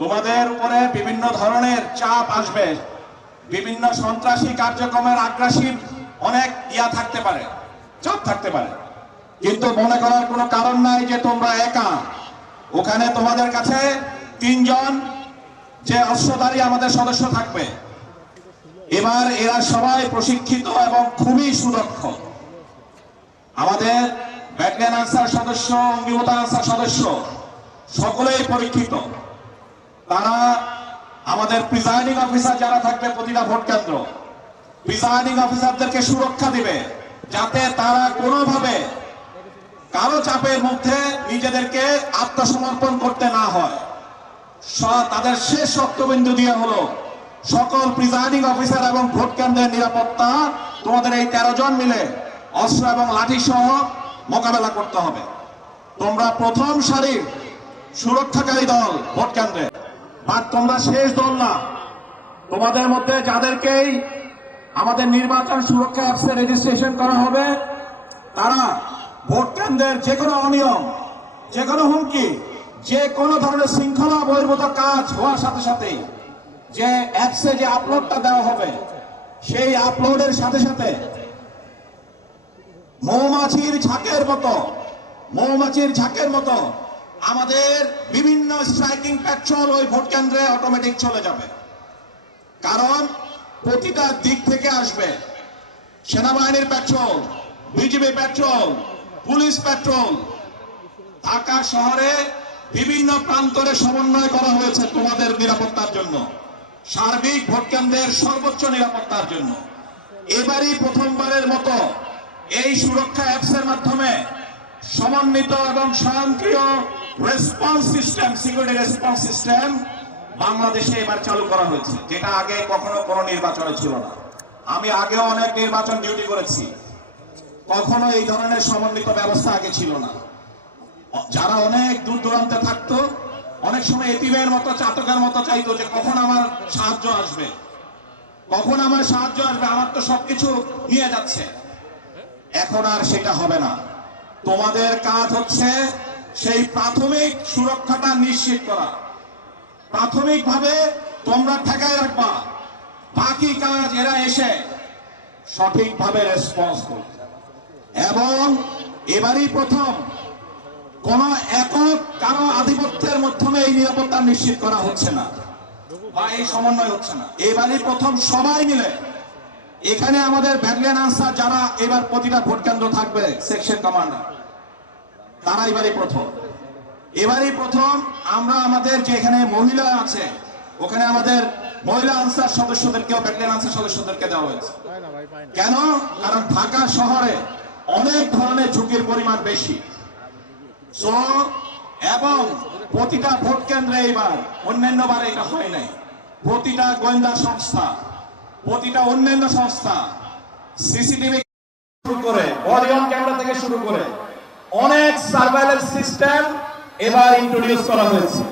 তোমাদের উপরে বিভিন্ন ধরনের চাপ আসবে, বিভিন্ন সন্ত্রাসী কার্যক্রমের আগ্রাসী অনেক থাকতে পারে, চাপ থাকতে পারে, কিন্তু মনে করার কোনো কারণ নাই যে তোমরা একা। ওখানে তোমাদের কাছে 3 জন যে অস্ত্রধারী আমাদের সদস্য থাকবে। এবার এরা সবাই প্রশিক্ষিত এবং খুবই সুদক্ষ। আমাদের ব্যাটালিয়ন আনসার সদস্য, অঙ্গীভূত আনসার সদস্য সকলেই পরীক্ষিত। তারা আমাদের প্রিজাইডিং অফিসার যারা থাকবে প্রতিটা ভোট কেন্দ্র, প্রিজাইডিং অফিসারদেরকে সুরক্ষা দিবে, যাতে তারা কোনোভাবে কারো চাপের মধ্যে নিজেদেরকে আত্মসমর্পণ করতে না হয়। তাদের শেষ রক্তবিন্দু দিয়ে হলো সকল প্রিজাইডিং অফিসার এবং ভোট কেন্দ্রের নিরাপত্তা তোমাদের এই 13 জন মিলে অস্ত্র এবং লাঠি সহ মোকাবেলা করতে হবে। তোমরা প্রথম সারির সুরক্ষাকারী দল ভোট কেন্দ্রে, আর তোমরা শেষ দল না। তোমাদের মধ্যে যাদেরকেই আমাদের নির্বাচন সুরক্ষা অ্যাপসে রেজিস্ট্রেশন করা হবে, তারা ভোট কেন্দ্রের যে কোনো অনিয়ম, যে কোনো হুমকি, যে কোনো ধরনের শৃঙ্খলা বহির্ভূত কাজ হওয়ার সাথে সাথেই যে অ্যাপসে যে আপলোডটা দেওয়া হবে, সেই আপলোডের সাথে সাথে মৌমাছির ঝাঁকের মতো আমাদের বিভিন্ন স্ট্রাইকিং পেট্রোল ওই ভোট কেন্দ্রে অটোমেটিক চলে যাবে। কারণ প্রতিটা দিক থেকে আসবে সেনাবাহিনীর petrol, BGB petrol, police petrol. Dhaka শহরে বিভিন্ন প্রান্তরে সমন্বয় করা হয়েছে তোমাদের নিরাপত্তার জন্য, সার্বিক ভোট কেন্দ্রের সর্বোচ্চ নিরাপত্তার জন্য। এবারই প্রথমবারের মতো এই সুরক্ষা অ্যাপসের মাধ্যমে সমন্বিত এবং স্বয়ংক্রিয় response system, security response system বাংলাদেশে এবার চালু করা হয়েছে, যেটা আগে কখনো কোনো নির্বাচনে ছিল না। আমি আগেও অনেক নির্বাচন ডিউটি করেছি, কখনো এই ধরনের সমন্বিত ব্যবস্থা আগে ছিল না। যারা অনেক দূর দূরান্তে থাকতো, অনেক সময় এতিমের মতো, চাতকের মতো চাইতো যে কখন আমার সাহায্য আসবে, আমার তো সবকিছু নিয়ে যাচ্ছে। এখন আর সেটা হবে না। তোমাদের কাজ হচ্ছে সেই প্রাথমিক সুরক্ষাটা নিশ্চিত করা। প্রাথমিকভাবে তোমরা ঠেকায় রাখবা, বাকি কাজ এরা এসে সঠিকভাবে রেসপন্স করবে। এবং এবারই প্রথম কোন একক কারো আধিপত্যের মাধ্যমে এই নিরাপত্তা নিশ্চিত করা হচ্ছে না বা এই সমন্বয় হচ্ছে না। এবারই প্রথম সবাই মিলে, এখানে আমাদের ব্যাটালিয়ন আনসার যারা এবার প্রতিটা ভোট কেন্দ্র থাকবে, সেকশন কমান্ডার, তারা এবারই প্রথম আমরা আমাদের যে এখানে মহিলা আছে, ওখানে আমাদের মহিলা আনসার সদস্যদেরকেও ব্যাটালিয়ন আনসার সদস্যদেরকে দেওয়া হয়েছে। কেন? কারণ ঢাকা শহরে অনেক ধরনের ঝুঁকির পরিমাণ বেশি। এবং প্রতিটা ভোট কেন্দ্রে এবার, অন্যান্য বারে এটা হয় নাই, প্রতিটা গোয়েন্দা সংস্থা, প্রতিটা অন্যান্য সংস্থা সিসিটিভি শুরু করে, বডি অন ক্যামেরা থেকে শুরু করে অনেক সার্ভেইলেন্স সিস্টেম এবার ইন্ট্রোডিউস করা হয়েছে।